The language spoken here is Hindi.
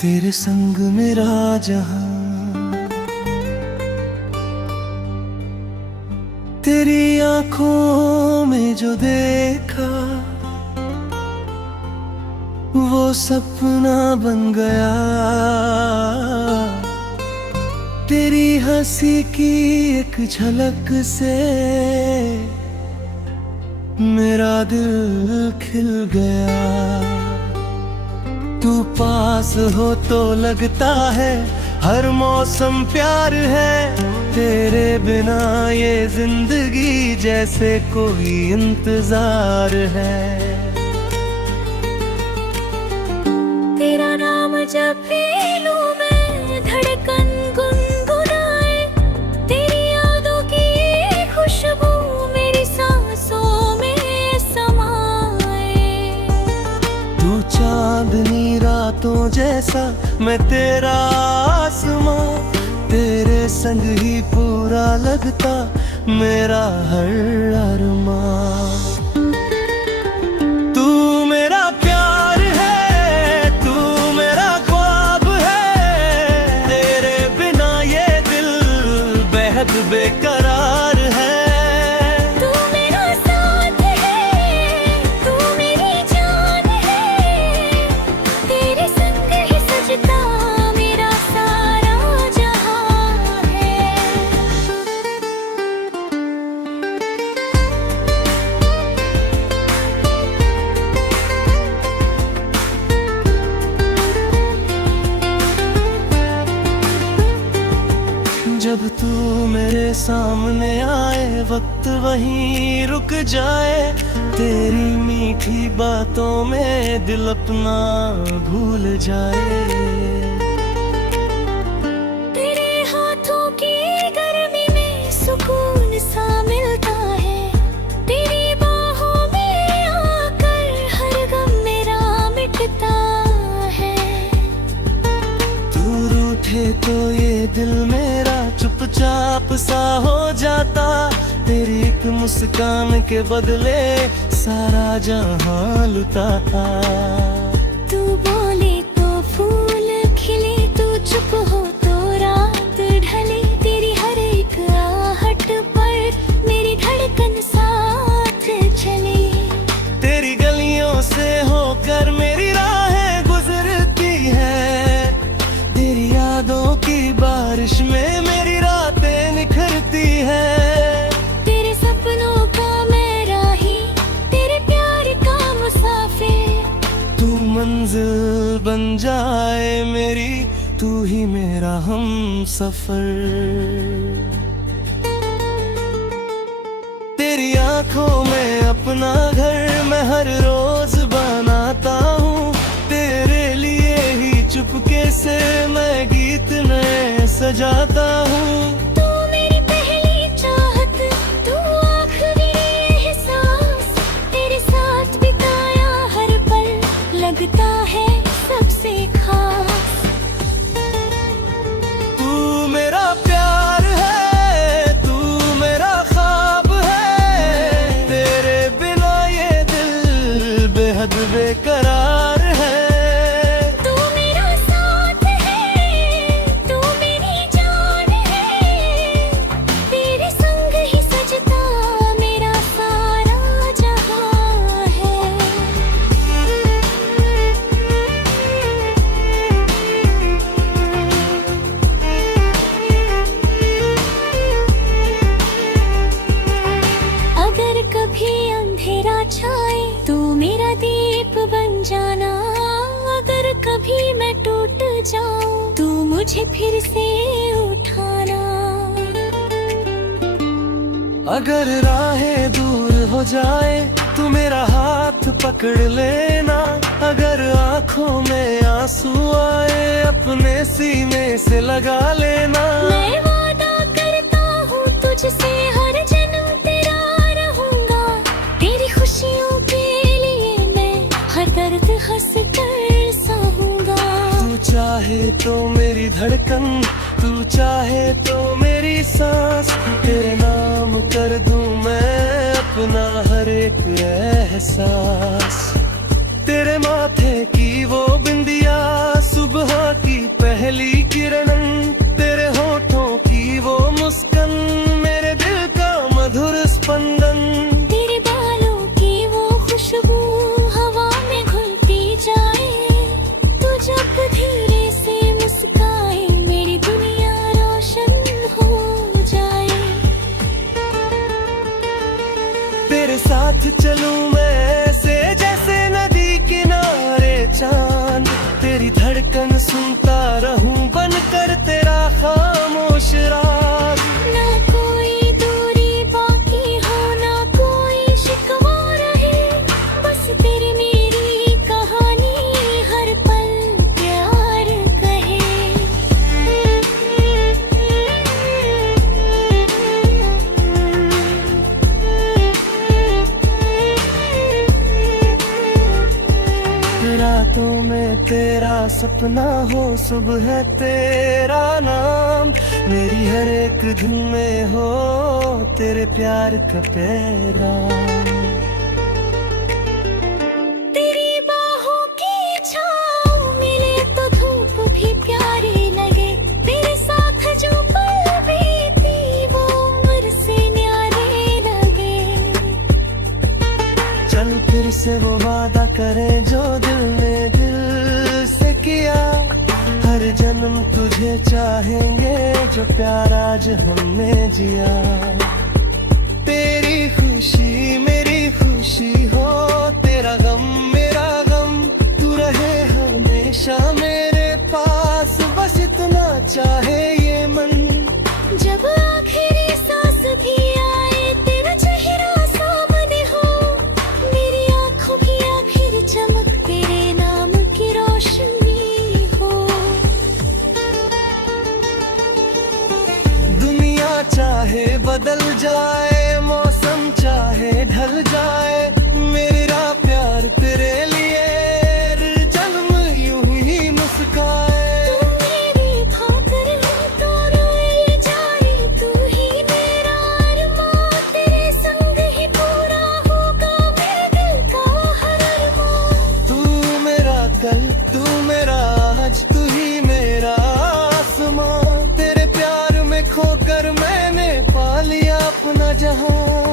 तेरे संग मेरा जहां, तेरी आंखों में जो देखा वो सपना बन गया। तेरी हंसी की एक झलक से मेरा दिल खिल गया। तू पास हो तो लगता है हर मौसम प्यार है। तेरे बिना ये जिंदगी जैसे कोई इंतजार है। तेरा नाम जब भी लूं मैं धड़कन गुनगुनाए। तेरी यादों की खुशबू मेरी सांसों में समाए। तू चांदनी रातों जैसा, मैं तेरा आसमां। तेरे संग ही पूरा लगता मेरा हर अरमां। तू मेरा प्यार है, तू मेरा ख्वाब है। तेरे बिना ये दिल बेहद बेकरार है। तू मेरा साथ है, तू मेरी जान है। तेरे संग ही सजता मेरा सारा जहां है। जब तू मेरे सामने आए वक्त वहीं रुक जाए। तेरी मीठी बातों में दिल अपना भूल जाए। तेरे हाथों की गर्मी में सुकून सा मिलता है। तेरी बाहों में आकर हर गम मेरा मिटता है। तू रूठे तो ये दिल मेरा चुपचाप सा हो जाता। तेरी एक मुस्कान के बदले सारा जहां लुटाता। तू बोले तो फूल खिले, तू चुप हो तो रात ढले। तेरी हर एक आहट पर मेरी धड़कन साथ चले। तेरी गलियों से होकर मेरी राहें गुजरती है। तेरी यादों की बारिश में मेरी रातें निखरती है। तेरे सपनों का मैं राही, तेरे प्यार का मुसाफिर। तू मंजिल बन जाए मेरी, तू ही मेरा हम सफर। तेरी आंखों में अपना घर मैं हर रोज बनाता हूँ। तेरे लिए ही चुपके से मैं गीत नए सजाता हूँ। तू मेरी पहली चाहत, तू आखिरी एहसास। तेरे साथ बिताया हर पल लगता है सबसे खास। तू मेरा प्यार है, तू मेरा ख्वाब है। तेरे बिना ये दिल बेहद बेकरार है। तू मेरा साथ है, तू मेरी जान है। तेरे संग ही सजता मेरा सारा जहां है। अगर कभी अंधेरा छाए तो मेरा दीप बन जाना। अगर कभी मैं टूट जाऊं तो मुझे फिर से उठाना। अगर राहें दूर हो जाए तू मेरा हाथ पकड़ लेना। अगर आंखों में आंसू आए अपने सीने से लगा लेना। मैं वादा करता हूँ तुझसे हर जन्म तेरा रहूंगा। तेरी खुशियों के लिए मैं हर दर्द हंस कर सहूंगा। तू चाहे तो मेरी धड़कन, तू चाहे तो मेरी सांस। तेरे नाम कर दूं मैं अपना हर एक एहसास। तेरे माथे की वो बिंदिया सुबह की पहली किरण, तेरे होठों की वो मुस्कान, मेरे दिल का मधुर स्पंदन। तेरे बालों की वो खुशबू हवा में घुलती जाए, तू जब धीरे से मुस्काए मेरी दुनिया रोशन हो जाए। तेरे साथ चलूं मैं ऐसे जैसे नदी किनारे चांद, तेरी धड़कन सुनता रहूं बनकर तेरा खामोश राज। ना कोई दूरी बाकी हो, ना कोई शिकवा रहे, बस तेरी मेरी कहानी हर पल प्यार कहे। रातों में तेरा सपना हो, सुबह तेरा नाम, मेरी हर एक धुन में हो तेरे प्यार का पैगाम। तेरी बाहों की छाँव मिले तो धूप भी प्यारी लगे, तेरे साथ जो पल बीती वो उम्र से न्यारे लगे। चल फिर से वो वादा करें जो दिल ने दिल से किया, हर जन्म तुझे चाहेंगे जो प्यार आज हमने जिया। तेरी खुशी मेरी खुशी हो, तेरा गम मेरा गम, तू रहे हमेशा मेरे पास, बस इतना चाहे ये मन। जब आखिरी सांस भी आए तेरा चेहरा सामने हो, मेरी आंखों की आखिरी चमक तेरे नाम की रोशनी हो। दुनिया चाहे बदल जाए, मौसम चाहे ढल जाए, मेरा प्यार तेरे लिए हर जन्म यूं ही मुस्काए। तू मेरी खातिर तो रोए जाए, तू ही मेरा अरमां, तेरे संग ही पूरा होगा मेरे दिल का हर अरमां। तू मेरा कल तू मेरा आज, तू ही मेरा आसमां, तेरे प्यार में खोकर मैंने पा लिया अपना जहां।